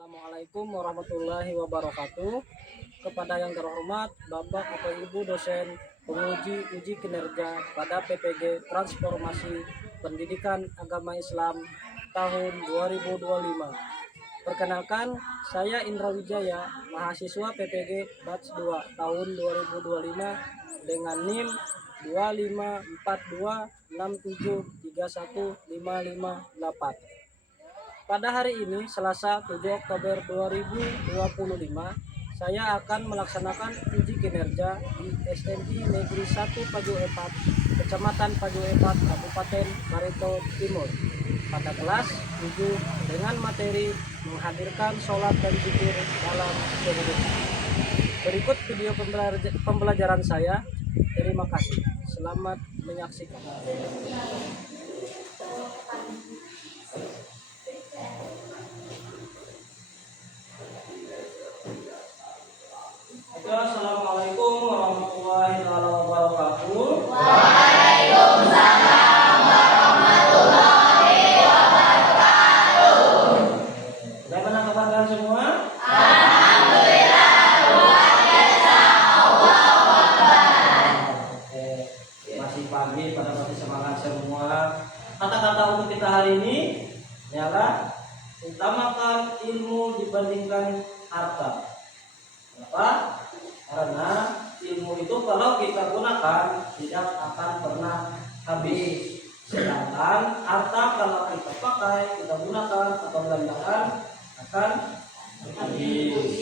Assalamualaikum warahmatullahi wabarakatuh. Kepada yang terhormat Bapak atau Ibu dosen penguji uji kinerja pada PPG Transformasi Pendidikan Agama Islam tahun 2025. Perkenalkan, saya Indra Wijaya, mahasiswa PPG Batch 2 tahun 2025 dengan NIM 254267315558. Pada hari ini, Selasa 7 Oktober 2025, saya akan melaksanakan uji kinerja di SMI Negeri 1 Pajo Epat, Kecamatan Pajo Epat, Kabupaten Barito Timur, pada kelas 7 dengan materi menghadirkan sholat dan zikir dalam kehidupan. Berikut video pembelajaran saya. Terima kasih. Selamat menyaksikan. Assalamualaikum warahmatullahi wabarakatuh. Waalaikumsalam warahmatullahi wabarakatuh. Bagaimana kabar kalian semua? Alhamdulillah, luar biasa. Allahu Akbar. Masih pagi, pada masih semangat semua. Kata-kata untuk kita hari ini ialah utamakan ilmu dibandingkan harta. Kenapa? Karena ilmu itu kalau kita gunakan tidak akan pernah habis. Sedangkan harta kalau kita pakai, kita gunakan atau belanjakan akan habis.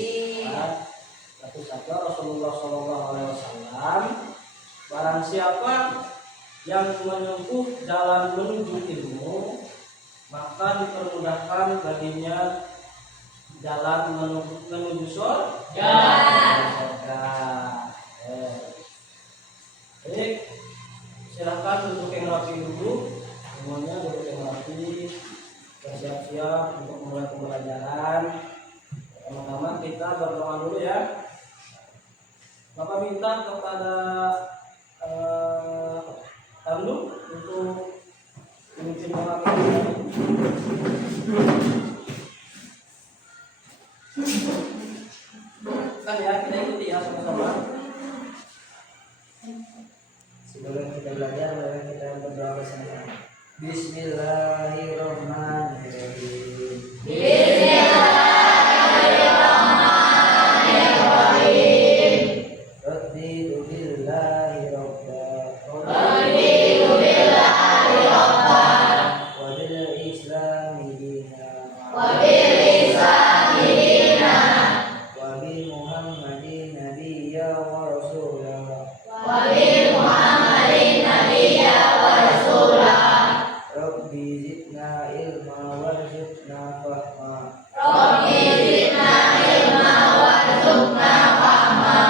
Satu sabda Rasulullah SAW, barang siapa yang menempuh jalan menuju ilmu, maka dipermudahkan baginya jalan menuju surga. Jadi silakan duduk yang rapi dulu, semuanya duduk yang rapi, bersiap-siap untuk mulai pembelajaran. Pertama-tama kita berdoa dulu ya. Bapak minta kepada Tandu untuk memimpin doa kita. Kan ya, kita ikuti ya sama-sama. Sebelum kita belajar, mari kita berdoa bersama. Bismillahirrahmanirrahim. Bismillahirrahmanirrahim. Raditu billahi rabba Raditu billahi rabban wa bil islami dinan wa bil islami dinan wa bi Muhammadin nabiyya wa rasulah wa bi Muhammadin nabiyya wa rasulah. Rabbi zidna ilma warzuqna fahma. Rabbi zidna ilma warzuqna fahma.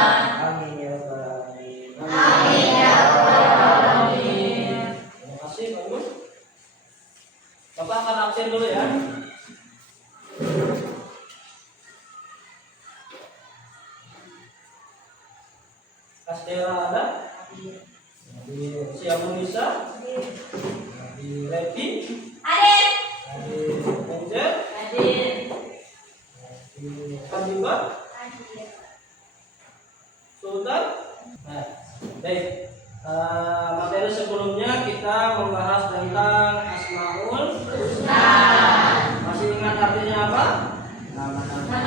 Amin ya rabbal alamin. Amin ya rabbal alamin. Terima kasih bagus. Bapak akan absen dulu ya. Kastera ada? Siapa bisa? Di Repi, Hadir. di Angel, Hadir. di Kandiba, Hadir. Sultan. Nah, baik. Materi sebelumnya kita membahas tentang Asmaul Husna. Masih ingat artinya apa? Nama-nama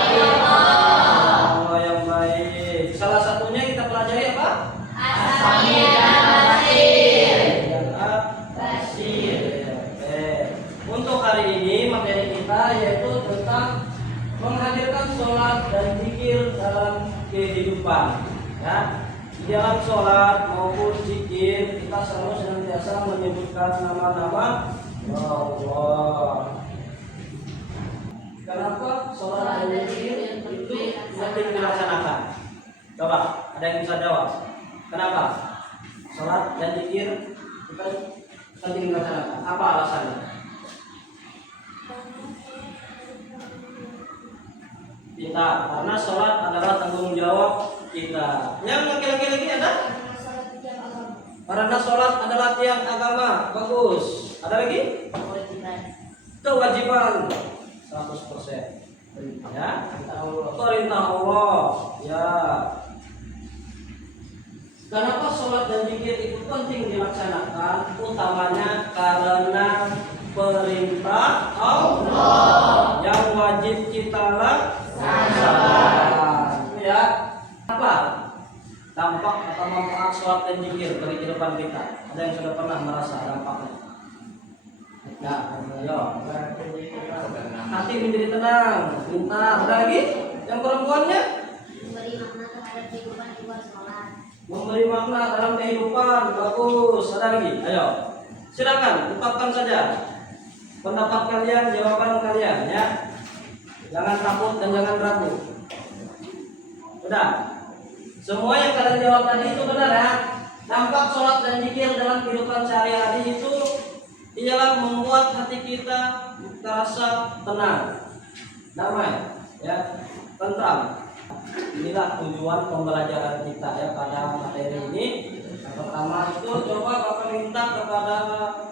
Allah. Allah yang baik. Salah satunya kita pelajari apa? As-Sami' dan Basir. Dan Basir. Untuk hari ini materi kita yaitu tentang menghadirkan sholat dan zikir dalam kehidupan. Ya, di dalam sholat maupun zikir kita selalu senantiasa menyebutkan nama-nama Allah. Kenapa sholat dan zikir itu penting dilaksanakan? Coba, ada yang bisa jawab? Kenapa sholat dan zikir kita penting dilaksanakan? Apa alasannya? Kita, karena sholat adalah tanggung jawab kita. Yang laki-laki lagi ada? Karena sholat adalah tiang agama. Bagus. Ada lagi? Kewajiban. 100%. Ya, perintah Allah. Ya. Kenapa sholat dan zikir itu penting dilaksanakan? Utamanya karena perintah Allah yang wajib kita laksanakan. Ya, apa dampak atau manfaat sholat dan zikir bagi kehidupan kita? Ada yang sudah pernah merasa dampaknya? Nah, ayo. Hati menjadi tenang. Pintar. Ada lagi? Yang perempuannya? Memberi makna terhadap kehidupan di luar sholat. Memberi makna dalam kehidupan. Bagus. Ada lagi? Ayo. Silakan, ungkapkan saja pendapat kalian, jawaban kalian ya. Jangan takut dan jangan ragu. Udah. Semua yang kalian jawab tadi itu benar ya. Dampak sholat dan zikir dalam kehidupan sehari-hari itu ialah membuat hati kita terasa tenang, damai, ya, tentram. Inilah tujuan pembelajaran kita ya pada materi ini. Yang pertama itu coba Bapak minta kepada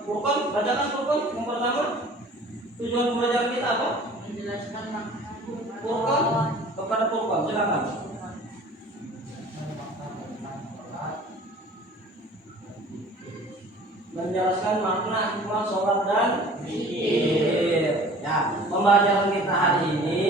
Furqan, bacakan Furqan yang pertama. Tujuan pembelajaran kita apa? Menjelaskan makna Furqan, kepada Furqan, silakan. Menjelaskan makna hikmah sholat dan zikir. Ya, pembelajaran kita hari ini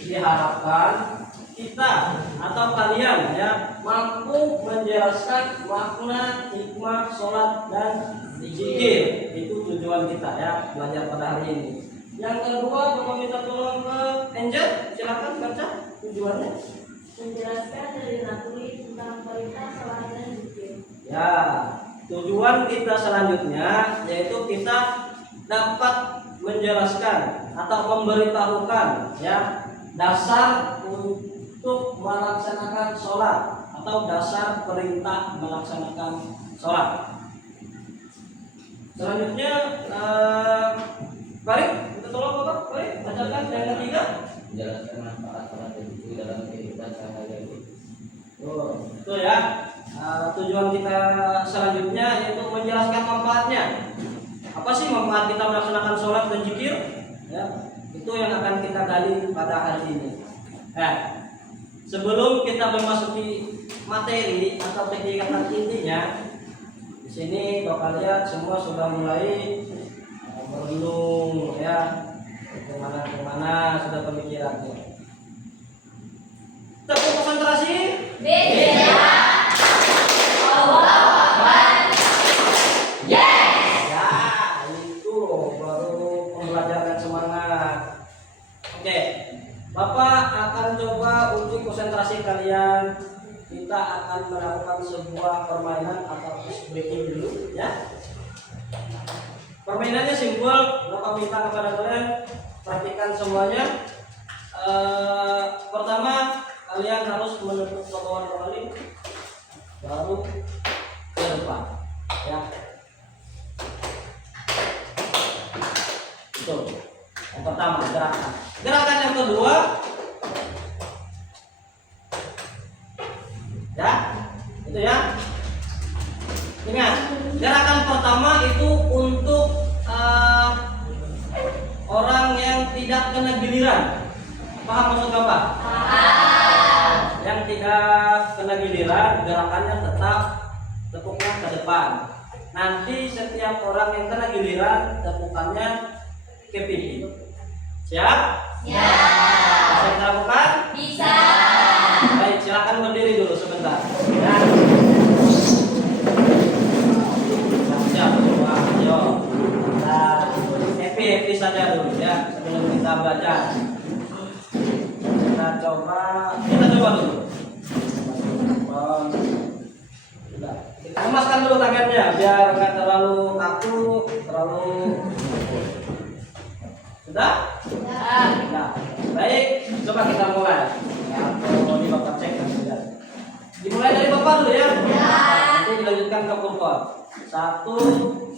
diharapkan kita atau kalian ya mampu menjelaskan makna hikmah sholat dan zikir. Itu tujuan kita ya belajar pada hari ini. Yang kedua, Bapak minta tolong ke Angel, silakan baca tujuannya. menjelaskan dan dinakui tentang perintah sholat dan zikir. Ya, tujuan kita selanjutnya yaitu kita dapat menjelaskan atau memberitahukan ya dasar untuk melaksanakan sholat atau dasar perintah melaksanakan sholat. Selanjutnya, Farid, kita tolong Bapak, Farid, bacakan yang ketiga. Menjelaskan manfaat sholat dan zikir dalam kehidupan sehari-hari. Oh, itu ya. Tujuan kita selanjutnya yaitu menjelaskan manfaatnya. Apa sih manfaat kita melaksanakan sholat dan zikir? Ya, itu yang akan kita gali pada hari ini. Sebelum kita memasuki materi atau kegiatan intinya, di sini Bapak lihat semua sudah mulai merenung ya, kemana sudah pemikirannya. Tepuk konsentrasi. Ya, itu loh baru pembelajaran semangat. Oke, Bapak akan coba uji konsentrasi kalian. Kita akan melakukan sebuah permainan atau ice breaking dulu ya. Permainannya simpel, Bapak minta kepada kalian perhatikan semuanya. Pertama, kalian harus menepuk potongan kembali, baru ke depan ya. Itu yang pertama, gerakan. Gerakan yang kedua ya, itu ya. Ingat, gerakan pertama itu untuk orang yang tidak kena giliran. Paham maksud Bapak? Yang tidak kena giliran, gerakannya tetap tepuknya ke depan. Nanti setiap orang yang kena giliran, tepukannya ke pipi. Siap? Ya. Bisa kita lakukan? Bisa. Baik, silakan berdiri dulu sebentar. Ya. Siap, coba, ayo. Kita happy saja dulu ya sebelum kita belajar. Kita coba dulu. Kita emaskan dulu tangannya biar nggak terlalu kaku, terlalu. Sudah? Nah, baik, coba kita mulai. Ya, kalau di Bapak cek kan sudah. Dimulai dari Bapak dulu ya. Nanti dilanjutkan ke Furqan. 1,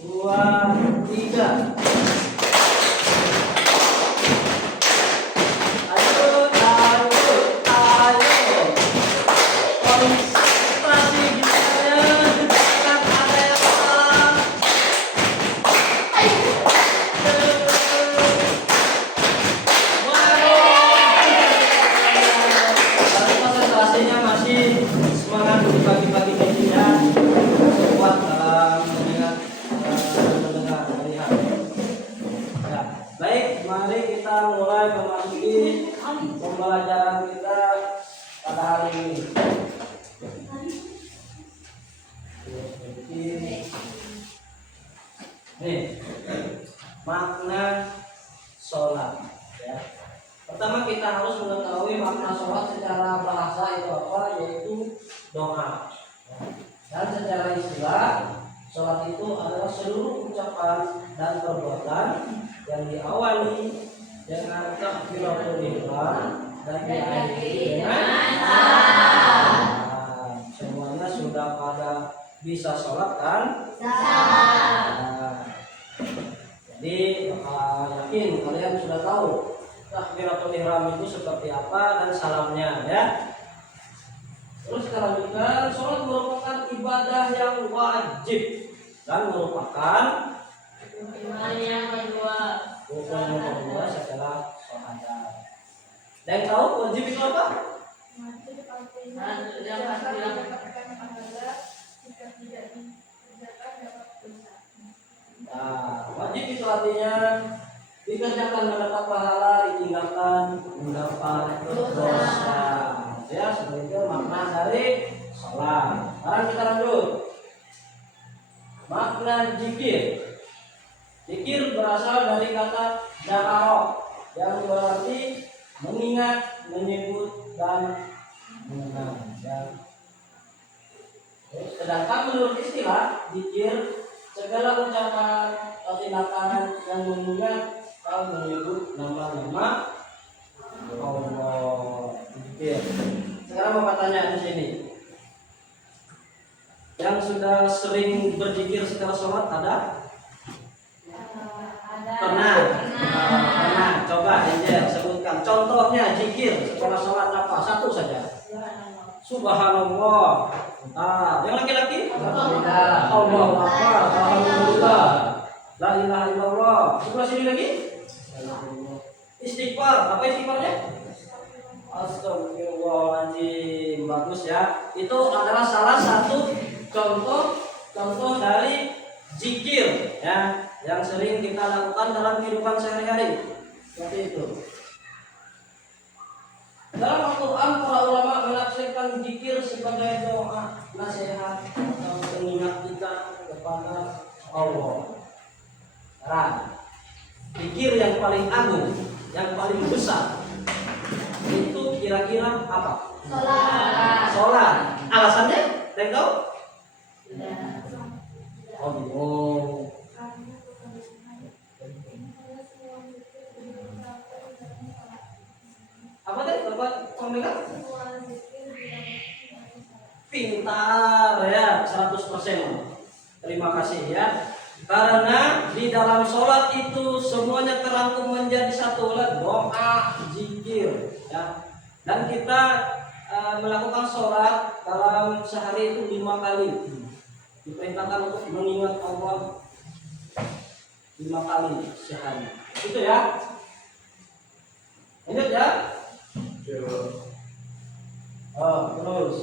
2, 3. Konsentrasi gimana? Jangan ada yang salah. mulai memasuki pembelajaran kita pada hari ini. Nih, makna sholat. Ya. Pertama kita harus mengetahui makna sholat secara bahasa itu apa, yaitu doa. Dan secara istilah, sholat itu adalah seluruh ucapan dan perbuatan yang diawali dengan takbiratul ihram dan diakhiri dengan salam. Semuanya sudah pada bisa sholat kan? Nah, jadi yakin kalian sudah tahu takbiratul ihram itu seperti apa dan salamnya ya. Terus kita lanjutkan, sholat merupakan ibadah yang wajib dan merupakan rukun yang kedua setelah syahadat. Dan yang tahu wajib itu apa? Nah, wajib itu artinya dikerjakan mendapat pahala, ditinggalkan mendapat dosa. Ya, seperti itu makna dari sholat. Sekarang kita lanjut. Makna zikir. Zikir berasal dari kata dzakara yang berarti mengingat, menyebut dan mengenang. Sedangkan menurut istilah zikir segala ucapan atau tindakan yang mengingat atau menyebut nama-nama Allah. Zikir. Sekarang mau tanya di sini. Yang sudah sering berzikir setelah sholat ada? Pernah. Coba Angel sebutkan contohnya zikir setelah sholat apa? Satu saja. Subhanallah. Nah, yang laki-laki? Allahu Akbar. Alhamdulillah. La ilaha illallah. Sebelah sini lagi? Istighfar. Apa istighfarnya? Astagfirullahaladzim. Bagus ya. Itu adalah salah satu contoh dari zikir ya, yang sering kita lakukan dalam kehidupan sehari-hari. Seperti itu. Dalam Al-Quran para ulama menafsirkan zikir sebagai doa, nasihat atau pengingat kita kepada Allah. Nah, zikir yang paling agung, yang paling besar itu kira-kira apa? Sholat. Alasannya? Tidak tahu? Oh, bingung. Apa tadi Bapak Omega? Pintar ya, 100%. Terima kasih ya. Karena di dalam sholat itu semuanya terangkum menjadi satu, doa, zikir ya. Dan kita melakukan sholat dalam sehari itu 5 kali. Diperintahkan untuk mengingat Allah 5 kali sehari. Itu ya. Lanjut ya. Terus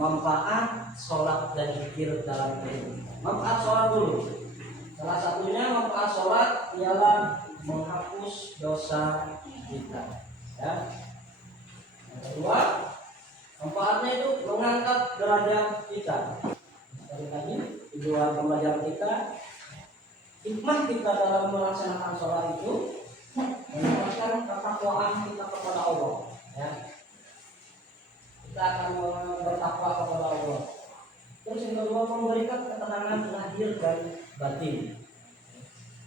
manfaat sholat dan zikir dalam kehidupan. Manfaat sholat dulu. Salah satunya manfaat sholat ialah menghapus dosa kita. Ya. Yang kedua, manfaatnya itu mengangkat derajat kita. Sekali lagi, tujuan pembelajaran kita, hikmah kita dalam melaksanakan sholat itu meningkatkan ketakwaan kita kepada Allah. Ya. Kita akan bertakwa kepada Allah. Terus yang kedua, memberikan ketenangan lahir dan batin.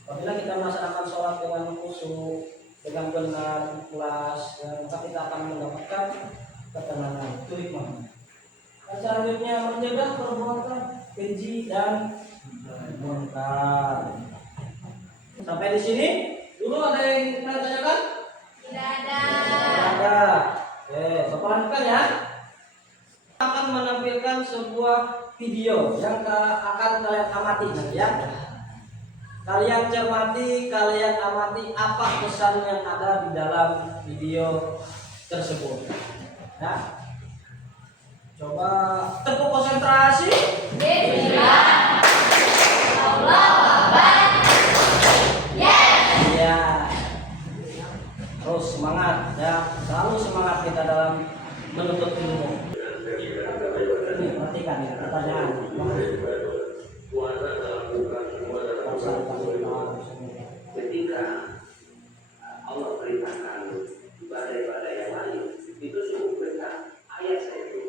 Apabila kita melaksanakan sholat dengan khusyuk, dengan benar, ikhlas, maka kita akan mendapatkan ketenangan. Itu hikmahnya. Dan selanjutnya mencegah perbuatan keji dan munkar. Sampai di sini dulu ada yang ingin tanyakan? Tidak ada. Tidak ada. Oke, Bapak lanjutkan ya. Akan menampilkan sebuah video yang akan kalian amati nanti ya. Kalian cermati, kalian amati apa pesan yang ada di dalam video tersebut. Ya. Coba tepuk konsentrasi. Bismillah. Allahu Akbar. Yes. Ya. terus semangat ya, selalu semangat kita dalam menuntut ilmu. Ini perhatikan ya pertanyaan. Ketika Allah perintahkan ibadah-ibadah yang lain, itu sungguh perintah ayat saya itu.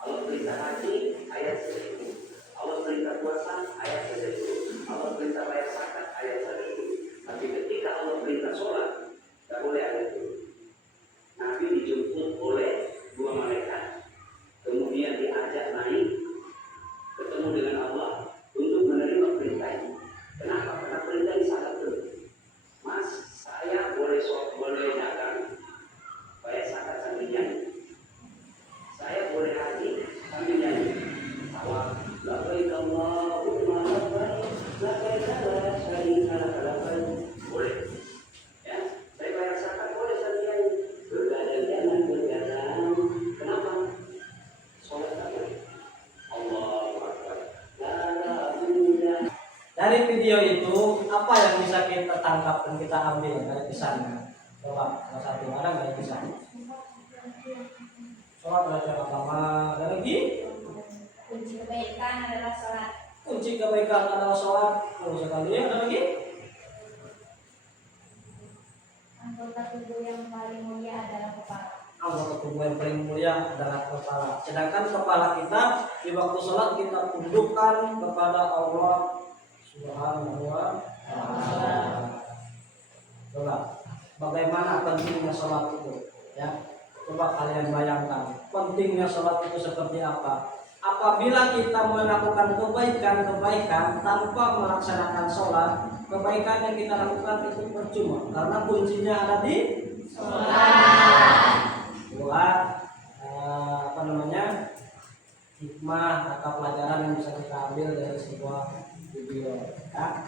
Allah perintah haji, ayat saya itu. Allah perintah puasa, ayat saya itu. Allah perintah bayar zakat, ayat saya itu. Tapi ketika Allah perintah sholat, tak boleh ada itu. Nabi dijemput oleh dua malaikat, kemudian diajak naik ketemu dengan Allah untuk menerima perintah ini. Kenapa? Karena perintah ini sangat penting. Mas, saya boleh dagang, bayar zakat sambil nyanyi. Saya boleh haji sambil nyanyi. Awak, labbaik Allahumma labbaik, labbaik la syarika laka labbaik. Boleh. Ya, saya bayar zakat boleh sambil nyanyi. Begadang jangan begadang. Kenapa? Sholat tak boleh. Allahu Akbar. La ilaha illallah. Dari video itu apa yang bisa kita tangkap dan kita ambil dari pesannya? Coba salah satu ada nggak yang bisa? Sholat belajar agama, ada lagi? Kunci kebaikan adalah sholat. Kunci kebaikan adalah sholat. Oh, sekali ada lagi? Anggota tubuh yang paling mulia adalah kepala. Anggota tubuh yang paling mulia adalah kepala. Sedangkan kepala kita di waktu sholat kita tundukkan kepada Allah Subhanahu wa Ta'ala. Coba, bagaimana pentingnya sholat itu? Ya, coba kalian bayangkan pentingnya sholat itu seperti apa. Apabila kita melakukan kebaikan tanpa melaksanakan sholat, kebaikan yang kita lakukan itu percuma karena kuncinya ada di Sholat. buat hikmah atau pelajaran yang bisa kita ambil dari sebuah video ya.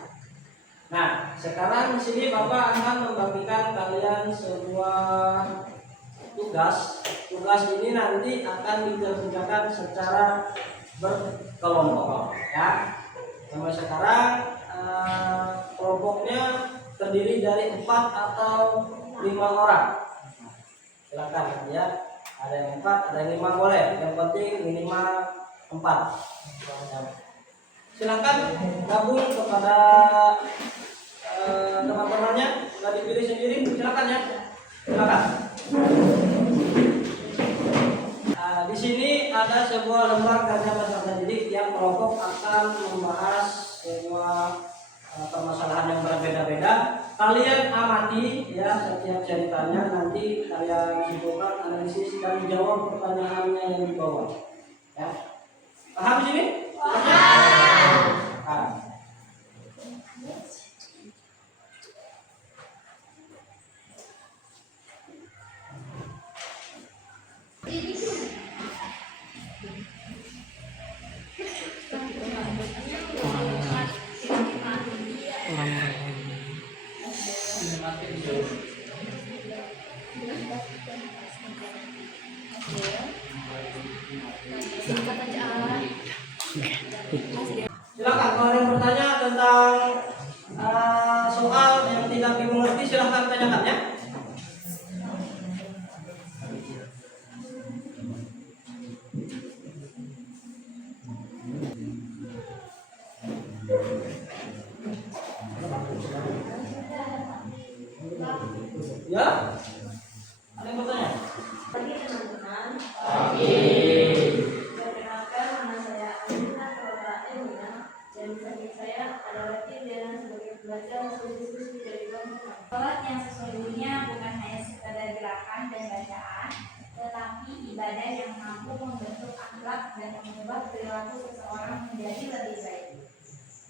Nah, sekarang di sini Bapak akan membagikan kalian sebuah tugas. Tugas ini nanti akan dikerjakan secara berkelompok ya. Sampai sekarang kelompoknya terdiri dari 4 atau 5 orang. Silakan ya. Ada yang 4, ada yang 5 boleh. Yang penting minimal 4. Silakan gabung kepada teman-temannya. Sudah dipilih sendiri. Silakan ya. Silakan. Di sini ada sebuah lembar kerja peserta didik yang kelompok akan membahas sebuah permasalahan yang berbeda-beda. Kalian amati ya setiap ceritanya, nanti kalian simpulkan, analisis dan jawab pertanyaannya yang di bawah. Ya. Paham di sini? Paham. Silakan kalau ada yang bertanya tentang soal yang tidak dimengerti, silakan tanyakan ya. Ya? Ada yang bertanya? Pagi teman-teman. Perkenalkan, nama saya Amina Kota Emina dan samping saya adalah tim dan sebagai pelajar diskusi dari kelompok. Sholat yang sesungguhnya bukan hanya sekadar gerakan dan bacaan, tetapi ibadah yang mampu membentuk akhlak dan mengubah perilaku seseorang menjadi lebih baik.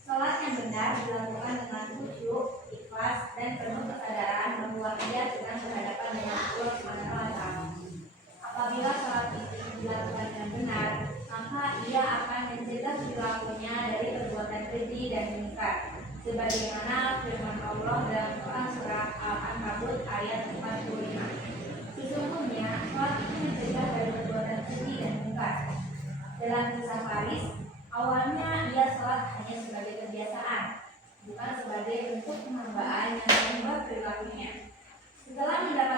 Sholat yang benar dilakukan dengan khusyuk, ikhlas, dan penuh kesadaran bahwa ia sedang berhadapan dengan Allah Subhanahu wa Ta'ala. Apabila sholat itu dilakukan dengan benar, maka ia akan mencegah perilakunya dari perbuatan keji dan mungkar. Sebagaimana firman Allah dalam Quran surah Al-Ankabut ayat 45. Sesungguhnya sholat itu mencegah dari perbuatan keji dan mungkar. Dalam kisah Faris, awalnya ia sholat hanya sebagai kebiasaan, bukan sebagai bentuk penghambaan yang mengubah perilakunya. Setelah mendapat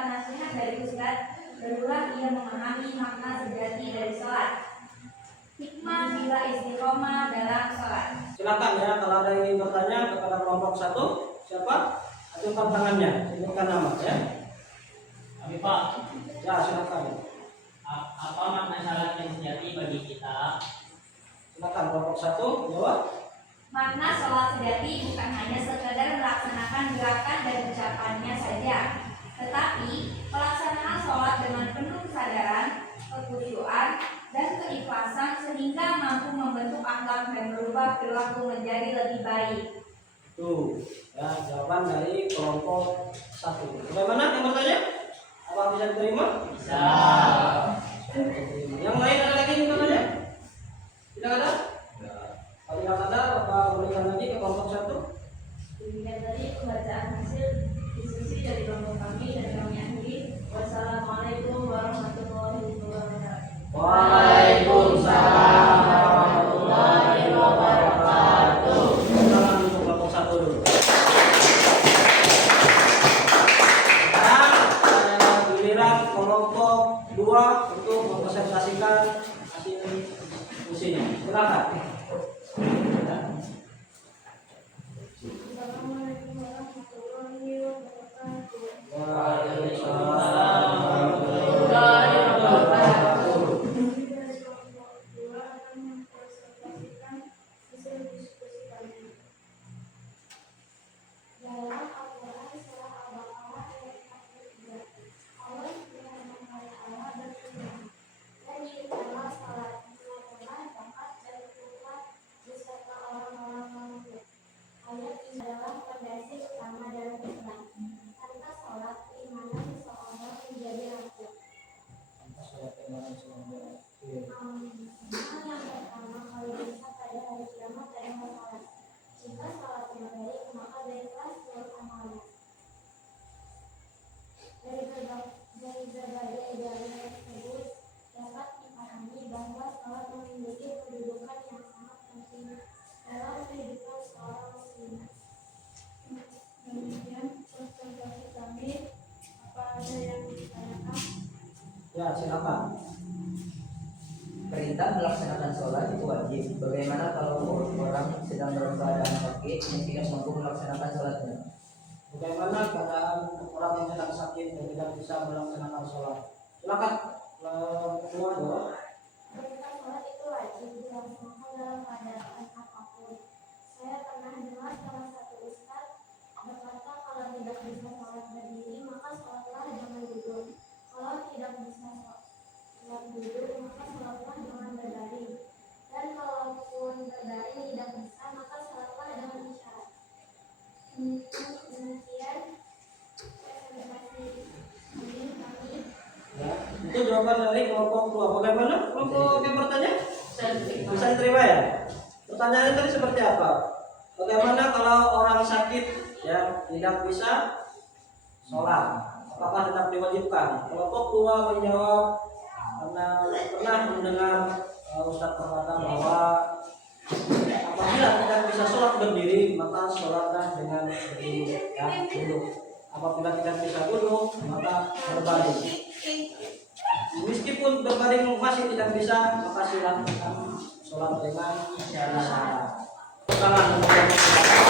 memahami makna sejati dari sholat. Hikmah bila istiqomah dalam sholat. Silakan ya, kalau ada yang ingin bertanya kepada kelompok 1, siapa? Ajukan tangannya, sebutkan nama ya. Kami Pak, Ya, silakan. apa makna salat yang sejati bagi kita? Silakan kelompok 1 jawab. Makna sholat sejati bukan hanya sekadar melaksanakan gerakan dan ucapannya saja, tetapi pelaksanaan sholat dengan penuh kesadaran, kekhusyuan, dan keikhlasan sehingga mampu membentuk akhlak dan merubah perilaku menjadi lebih baik. Tuh, ya jawaban dari kelompok 1. Bagaimana yang bertanya? Apa bisa diterima? Bisa. Yang lain ada lagi yang bertanya? Tidak ada? Kalau tidak ada, Bapak berikan lagi ke kelompok 1. Demikian tadi pembacaan hasil diskusi dari kelompok kami dan kami akhiri. Wassalamualaikum warahmatullahi wabarakatuh. Waalaikumsalam warahmatullahi wabarakatuh. Salam untuk kelompok 1 dulu. Sekarang giliran kelompok 2 untuk mempresentasikan hasil diskusinya. Silakan. Assalamualaikum warahmatullahi wabarakatuh. Waalaikumsalam warahmatullahi wabarakatuh. Dari kelompok 2 akan mempresentasikan hasil diskusi kami. Dalam Al-Quran surah Al-Baqarah ayat 43, Allah Subhanahu wa Ta'ala berfirman, "Dan jikalau salat telah dapat dan kuat beserta orang-orang munafik." Ayat ini adalah fondasi utama dalam Islam. Tanpa salat, keimanan seseorang menjadi rapuh. Hal yang pertama kali bisa pada hari kiamat adalah salat. Jika salatnya baik, maka baiklah seluruh amalnya. Dari berbagai dalil tersebut dapat dipahami bahwa salat memiliki kedudukan yang sangat penting dalam kehidupan seorang muslim. Demikian presentasi kami. Apa ada yang ditanyakan? Ya, silakan. Perintah melaksanakan sholat itu wajib. Bagaimana kalau orang sedang dalam keadaan sakit yang tidak mampu melaksanakan sholatnya? Bagaimana keadaan orang yang sedang sakit dan tidak bisa melaksanakan sholat? Silakan. Ketua jawab. Perintah sholat itu wajib dilaksanakan dalam keadaan apapun. Saya pernah dengar salah satu ustaz berkata, kalau tidak bisa sholat berdiri, maka sholatlah dengan duduk. Kalau tidak bisa sholat duduk, maka sholatlah dengan berbaring. Dan kalaupun berbaring tidak bisa, maka sholatlah dengan isyarat. Demikian presentasi kami. Ya, itu jawaban dari kelompok 2. Bagaimana kelompok yang bertanya? Bisa diterima ya? Pertanyaannya tadi seperti apa? Bagaimana kalau orang sakit ya tidak bisa sholat? Apakah tetap diwajibkan? Kelompok 2 menjawab karena pernah mendengar Ustadz berkata bahwa apabila tidak bisa sholat berdiri maka sholatlah dengan berdiri ya duduk. Apabila tidak bisa duduk maka berbaring. Meskipun berbaring masih tidak bisa maka silakan sholat dengan isyarat. Tangan untuk kelompok 2.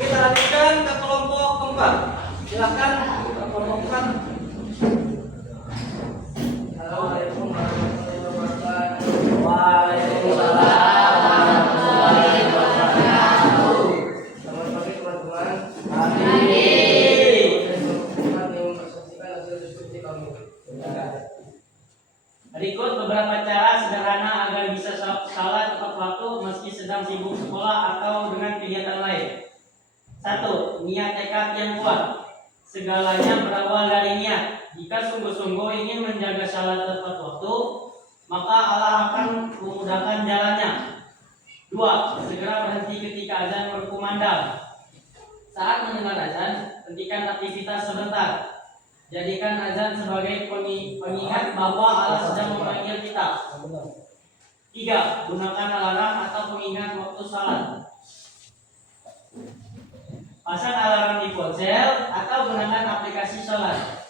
Kita lanjutkan ke kelompok 4. Silakan kelompok 4. Assalamualaikum warahmatullahi wabarakatuh. Waalaikumsalam warahmatullahi wabarakatuh. Selamat pagi teman-teman. Teman-teman yang mempresentasikan hasil diskusi kami. Berikut beberapa cara sederhana agar bisa salat tepat waktu meski sedang sibuk sekolah atau dengan kegiatan lain. 1. Niat tekad yang kuat. Segalanya berawal dari niat. Jika sungguh-sungguh ingin menjaga salat tepat waktu, maka Allah akan memudahkan jalannya. 2. Segera berhenti ketika azan berkumandang. Saat mendengar azan, hentikan aktivitas sebentar. Jadikan azan sebagai pengingat bahwa Allah sedang memanggil kita. 3. Gunakan alarm atau pengingat waktu salat. 4. pasang alarm di ponsel atau gunakan aplikasi sholat.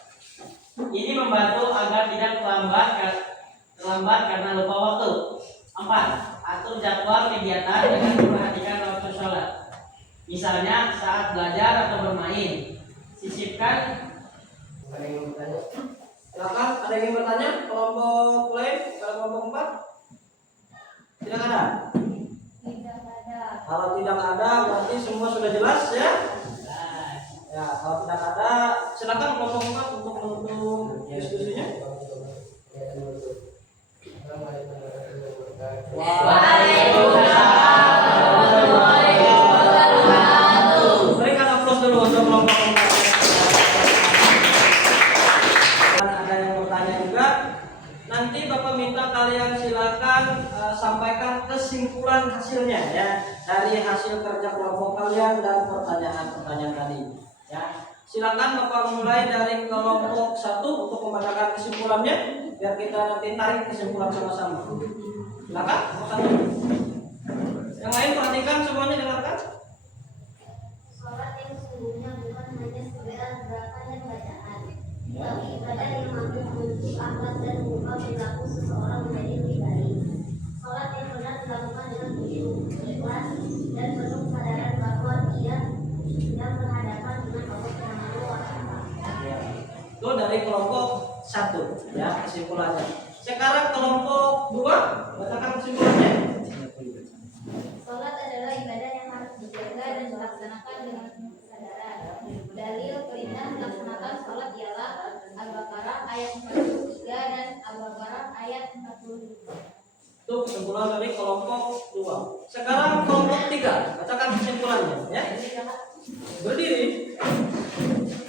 Ini membantu agar tidak terlambat karena lupa waktu. 4. Atur jadwal kegiatan dengan memperhatikan waktu sholat. Misalnya saat belajar atau bermain. Sisipkan. Ada yang bertanya? Silakan, ada yang ingin bertanya? Kelompok lain, kelompok 4? Tidak ada? Tidak ada. Kalau tidak ada, berarti semua sudah jelas ya? Ya, kalau tidak ada, silakan kelompok 4 untuk menutup diskusinya. Berikan aplaus dulu untuk kelompok 4. Dan ada yang bertanya juga. Nanti Bapak minta kalian silakan sampaikan kesimpulan hasilnya ya dari hasil kerja kelompok kalian dan pertanyaan-pertanyaan tadi. Ya, silakan Bapak mulai dari kelompok 1 untuk membacakan kesimpulannya biar kita nanti tarik kesimpulan sama-sama. Silakan, kelompok 1. Yang lain perhatikan semuanya, dengarkan. Sholat yang sesungguhnya bukan hanya sekedar gerakan dan bacaan, tapi ibadah yang mampu membentuk akhlak dan mengubah perilaku seseorang menjadi lebih baik. Sholat yang benar dilakukan dengan khusyuk, ikhlas, dan penuh kesadaran bahwa ia sedang berhadapan dengan Allah Subhanahu wa Ta'ala. Itu dari kelompok 1 ya kesimpulannya. Sekarang kelompok 2 bacakan kesimpulannya. Sholat adalah ibadah yang harus dijaga dan dilaksanakan dengan penuh kesadaran. Dalil perintah melaksanakan sholat ialah Al-Baqarah ayat 43 dan Al-Baqarah ayat 45. Itu kesimpulan dari kelompok 2. Sekarang kelompok 3 bacakan kesimpulannya ya. Berdiri.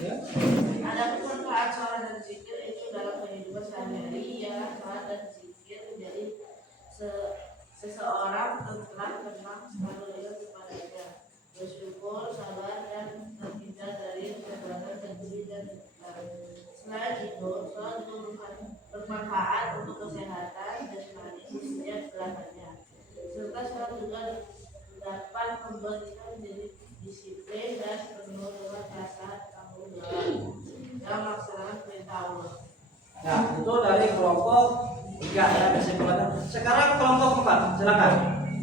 Ya. Adapun manfaat sholat dan zikir itu dalam kehidupan sehari-hari ialah sholat dan zikir menjadi seseorang telah tenang selalu ingat kepadanya, bersyukur, sabar dan terhindar dari perbuatan keji dan mungkar. Selain itu, sholat juga bermanfaat untuk kesehatan jasmani khususnya belakangnya. Serta sholat juga dapat membuat kita menjadi disiplin dan penuh dengan rasa tanggung jawab dalam melaksanakan perintah Allah. Nah, itu dari kelompok 3 ya kesimpulannya. Sekarang kelompok 4, silakan.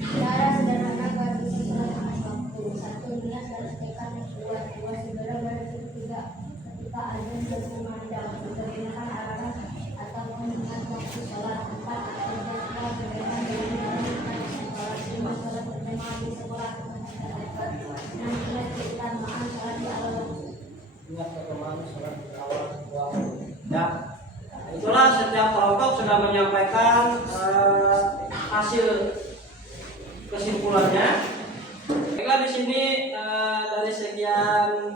Cara sederhana bagi sholat tepat waktu. 1. Niat dan tekad yang kuat. 2. Segera berzikir. 3. Ketika azan berkumandang, mendengarkan arahan atau mengingat waktu sholat. 4. Atur jadwal berjalan dengan menunaikan sholat. 5. Sholat berjamaah di sekolah. 6. Ingat keutamaan sholat di awal waktu. Ingat keutamaan sholat di awal waktu. Ya. Itulah setiap kelompok sudah menyampaikan hasil kesimpulannya. Baiklah, di sini dari sekian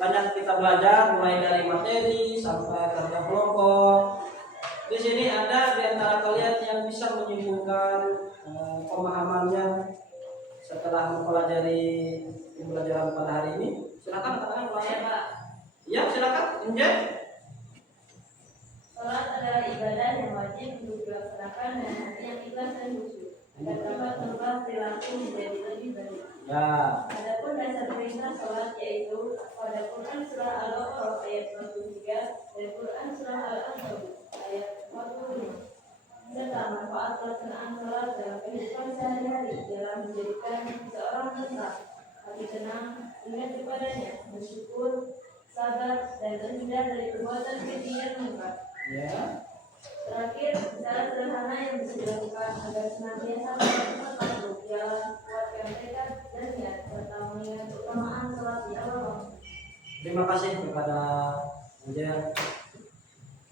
banyak kita belajar mulai dari materi sampai kerja kelompok. Di sini ada di antara kalian yang bisa menyimpulkan pemahamannya setelah mempelajari pembelajaran pada hari ini. Silakan katakan kelas Pak. Ya, silakan. Injen. Sholat adalah ibadah yang wajib untuk dilaksanakan dan hati yang ikhlas dan khusyuk. Dan dapat merubah perilaku menjadi lebih baik. Ya. Adapun dasar perintah sholat yaitu pada Quran surah Al-Baqarah ayat 43 dan Quran surah Al-Ankabut ayat 45. Serta manfaat pelaksanaan sholat dalam kehidupan sehari-hari dalam menjadikan seorang tetap hati tenang, ingat kepadanya, bersyukur, sabar, dan terhindar dari perbuatan keji dan mungkar. Ya. Terakhir, cara sederhana yang bisa dilakukan agar senantiasa melakukan waktu ialah kuatkan tekad dan niat serta mengingat keutamaan sholat di awal waktu. Terima kasih kepada Injen.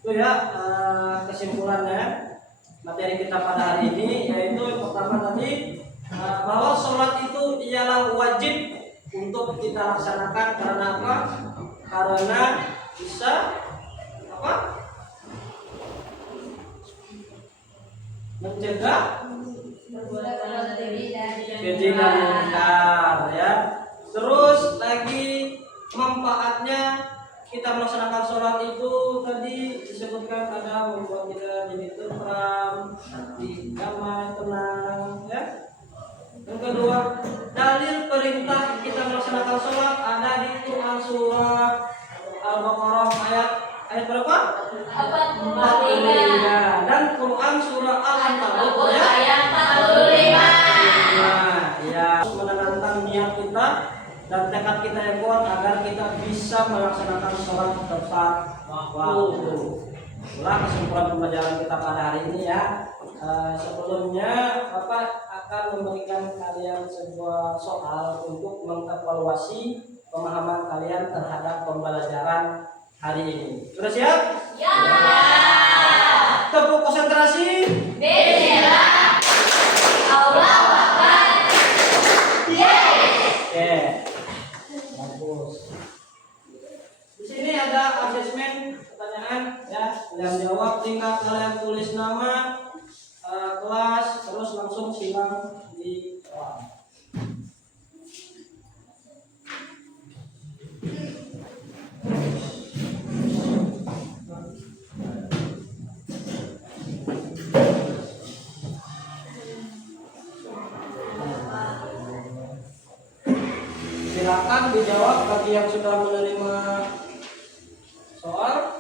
Itu ya kesimpulannya materi kita pada hari ini, yaitu yang pertama tadi bahwa sholat itu ialah wajib untuk kita laksanakan. Karena apa? Karena bisa apa? Mencegah keji dan mungkar ya. Terus lagi manfaatnya kita melaksanakan sholat itu tadi disebutkan ada membuat kita jadi tentram, hati damai, tenang ya. Yang kedua, dalil perintah kita melaksanakan sholat dan tekad kita yang kuat agar kita bisa melaksanakan sholat tepat waktu. Itulah kesimpulan pembelajaran kita pada hari ini ya. Sebelumnya Bapak akan memberikan kalian sebuah soal untuk mengevaluasi pemahaman kalian terhadap pembelajaran hari ini. Sudah siap? Ya. Tepuk konsentrasi. Bismillah. Allahu Akbar. Yes. Oke. Bagus. Di sini ada asesmen pertanyaan ya. Kalian jawab, tingkat kalian tulis nama, kelas, terus langsung silang di jawab. Silakan dijawab bagi yang sudah menerima soal.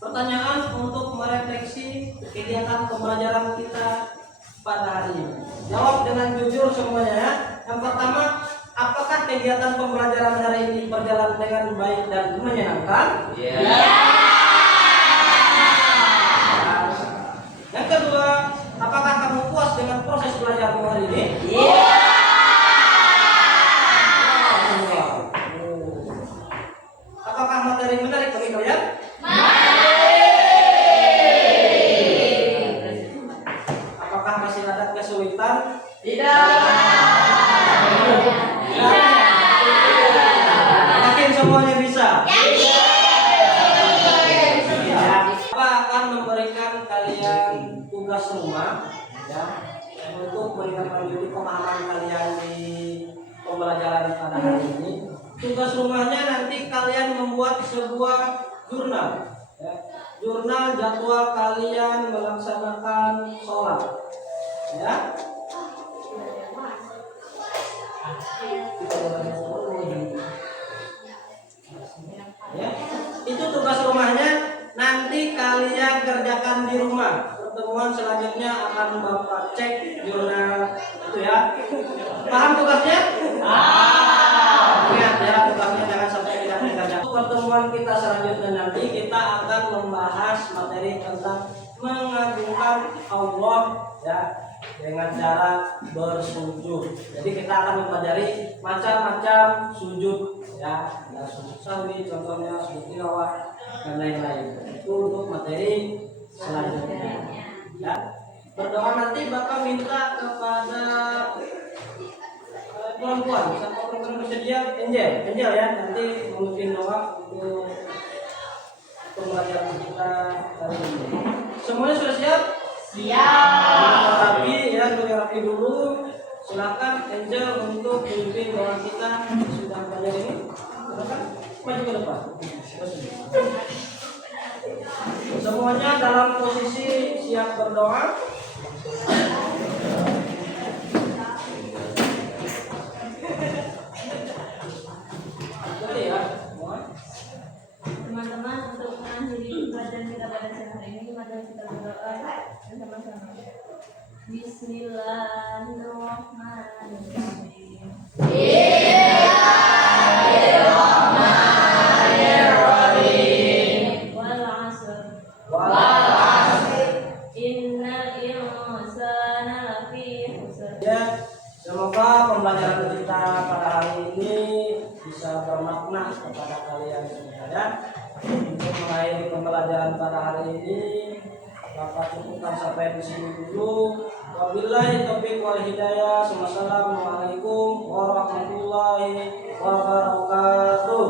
Pertanyaan untuk merefleksi kegiatan pembelajaran kita pada hari ini. Jawab dengan jujur semuanya ya. Yang pertama, apakah kegiatan pembelajaran hari ini berjalan dengan baik dan menyenangkan? Yang kedua, apakah kamu puas dengan proses belajarmu hari ini? Apakah materi menarik bagi kalian? Apakah masih ada kesulitan? Yakin semuanya bisa? Bapak akan memberikan kalian tugas rumah ya untuk menindaklanjuti pemahaman kalian di pembelajaran pada hari ini. Tugas rumahnya nanti kalian membuat sebuah jurnal ya. Jurnal jadwal kalian melaksanakan sholat ya. Ya, itu tugas rumahnya nanti kalian kerjakan di rumah. Pertemuan selanjutnya akan Bapak cek jurnal itu ya. Paham tugasnya? Ingat ya, tugasnya jangan sampai tidak dikerjakan. Pertemuan kita selanjutnya nanti kita akan membahas materi tentang mengagungkan Allah ya dengan cara bersujud. Jadi kita akan mempelajari macam-macam sujud ya, ada sujud sahwi contohnya, sujud tilawah dan lain-lain. Itu untuk materi selanjutnya. Ya. Berdoa nanti Bapak minta kepada perempuan, siapa perempuan bersedia? Angel ya, nanti memimpin doa untuk pembelajaran kita kali ini. Semuanya sudah siap? Rapi ya, rapi dulu. Silakan Angel untuk memimpin doa kita sudah belajar ini. Silakan maju ke depan. Semuanya dalam posisi siap berdoa. Oke ya, Teman-teman, untuk mengakhiri pelajaran kita pada siang hari ini, mari kita berdoa bersama-sama. Bismillahirrahmanirrahim. Wal 'asr. Innal insana lafi khusr. ya, semoga pembelajaran kita pada hari ini bisa bermakna kepada kalian semua ya. Untuk mengakhiri pembelajaran pada hari ini, Bapak cukupkan sampai di sini dulu. Wabillahi taufiq wal hidayah. Wassalamualaikum warahmatullahi wabarakatuh.